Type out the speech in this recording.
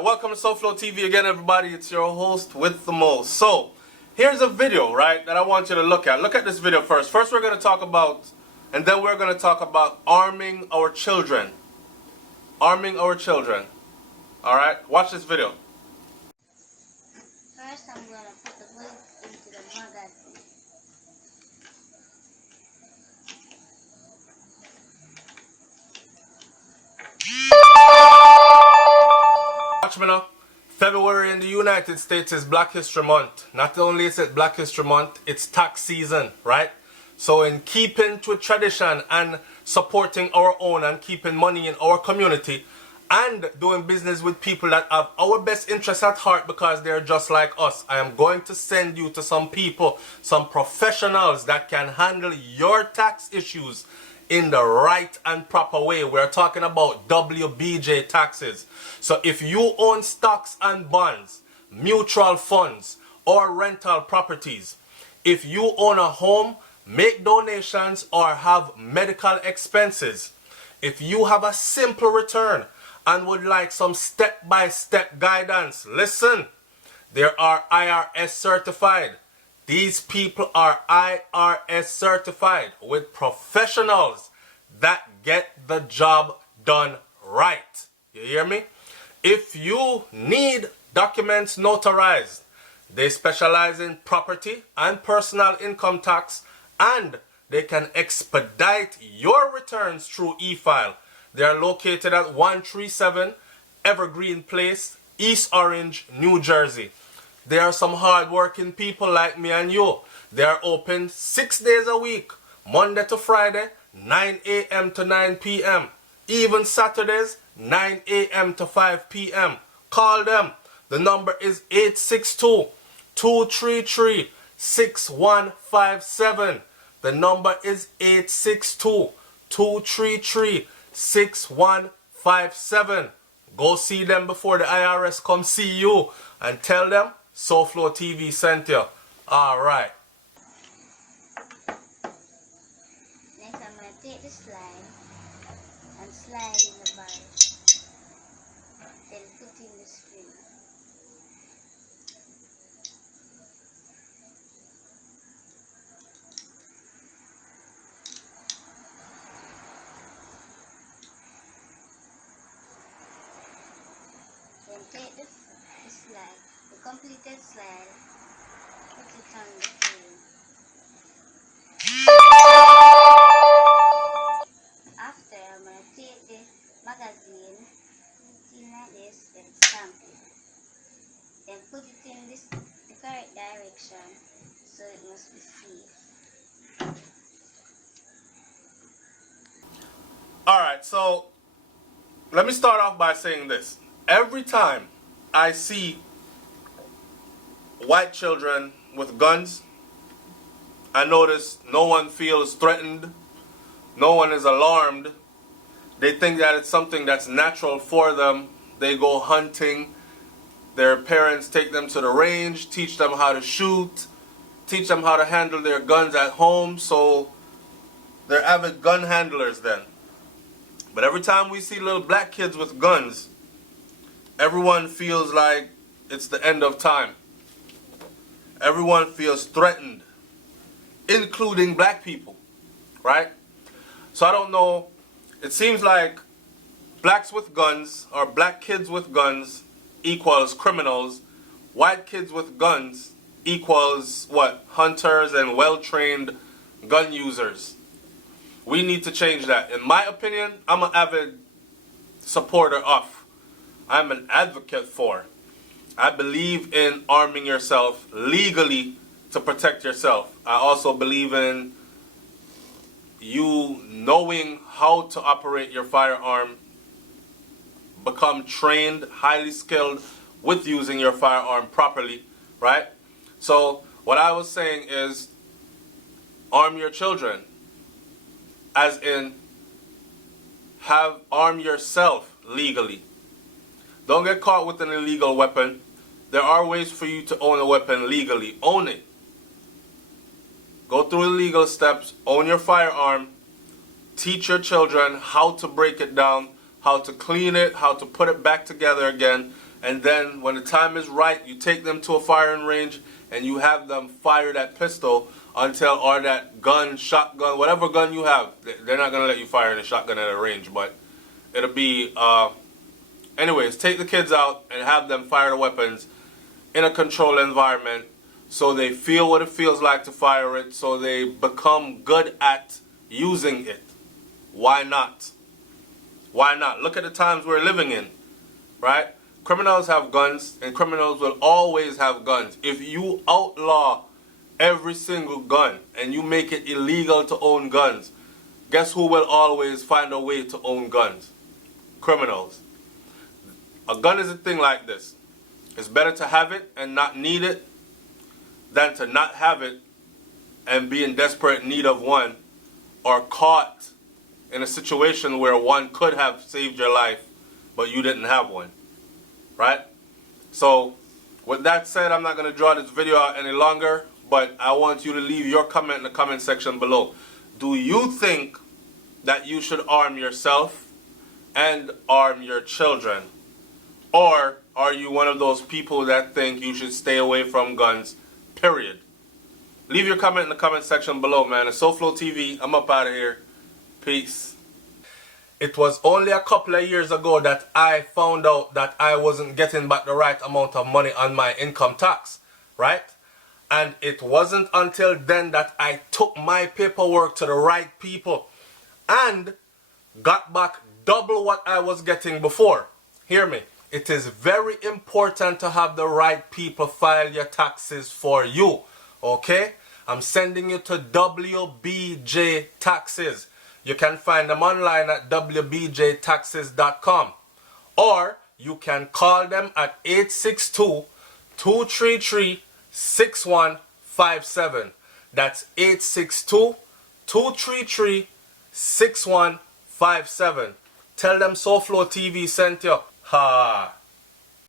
Alright, welcome to SouFLoTV again, everybody. It's your host with the most. So, here's a video, right, that I want you to look at. Look at this video first. First we're going to talk about, and then we're going to talk about arming our children. Arming our children. Alright, watch this video. First I'm going to put the bullet into the magazine. Watch me now. February in the United States is Black History Month. Not only is it Black History Month, it's tax season, right? So in keeping to tradition and supporting our own and keeping money in our community and doing business with people that have our best interests at heart because they're just like us, I am going to send you to some people, some professionals that can handle your tax issues in the right and proper way. We're talking about WBJ taxes. So if you own stocks and bonds, mutual funds, or rental properties, if you own a home, make donations, or have medical expenses, if you have a simple return and would like some step-by-step guidance, listen, they are IRS certified. These people are IRS certified with professionals that get the job done right. You hear me? If you need documents notarized, they specialize in property and personal income tax, and they can expedite your returns through e-file. They are located at 137 Evergreen Place, East Orange, New Jersey. They are some hard-working people like me and you. They are open 6 days a week, Monday to Friday, 9 a.m. to 9 p.m. Even Saturdays, 9 a.m. to 5 p.m. Call them. The number is 862-233-6157. The number is 862-233-6157. Go see them before the IRS come see you and tell them SouFLoTV sent you. Alright. Next I'm going to take the slide and slide in the bar. Then put in the string. Then take the slide, the completed slide, put it on the frame. After, I'm going to take the magazine, put it in like this, then stamp it. Then put it in the correct direction, so it must be safe. Alright, so let me start off by saying this. Every time I see white children with guns, I notice no one feels threatened, no one is alarmed. They think that it's something that's natural for them. They go hunting. Their parents take them to the range, teach them how to shoot, teach them how to handle their guns at home, so they're avid gun handlers then. But every time we see little black kids with guns, everyone feels like it's the end of time. Everyone feels threatened, including black people, right? So I don't know, it seems like blacks with guns or black kids with guns equals criminals. White kids with guns equals what? Hunters and well-trained gun users. We need to change that. In my opinion, I'm an avid supporter of. I'm an advocate for. I believe in arming yourself legally to protect yourself. I also believe in you knowing how to operate your firearm, become trained, highly skilled with using your firearm properly, right? So what I was saying is arm your children, as in arm yourself legally. Don't get caught with an illegal weapon. There are ways for you to own a weapon legally. Own it. Go through the legal steps, own your firearm, teach your children how to break it down, how to clean it, how to put it back together again, and then when the time is right, you take them to a firing range and you have them fire that pistol until, or that gun, shotgun, whatever gun you have. They're not going to let you fire in a shotgun at a range, but it'll be, anyways, take the kids out and have them fire the weapons in a controlled environment so they feel what it feels like to fire it, so they become good at using it. Why not? Why not? Look at the times we're living in, right? Criminals have guns, and criminals will always have guns. If you outlaw every single gun and you make it illegal to own guns, guess who will always find a way to own guns? Criminals. A gun is a thing like this. It's better to have it and not need it than to not have it and be in desperate need of one, or caught in a situation where one could have saved your life but you didn't have one, right? So with that said, I'm not going to draw this video out any longer, but I want you to leave your comment in the comment section below. Do you think that you should arm yourself and arm your children? Or are you one of those people that think you should stay away from guns, period? Leave your comment in the comment section below, man. It's SouFLoTV. I'm up out of here. Peace. It was only a couple of years ago that I found out that I wasn't getting back the right amount of money on my income tax, right? And it wasn't until then that I took my paperwork to the right people and got back double what I was getting before. Hear me. It is very important to have the right people file your taxes for you, okay? I'm sending you to WBJ Taxes. You can find them online at wbjtaxes.com, or you can call them at 862-233-6157. That's 862-233-6157. Tell them SouFLoTV sent you. Ha!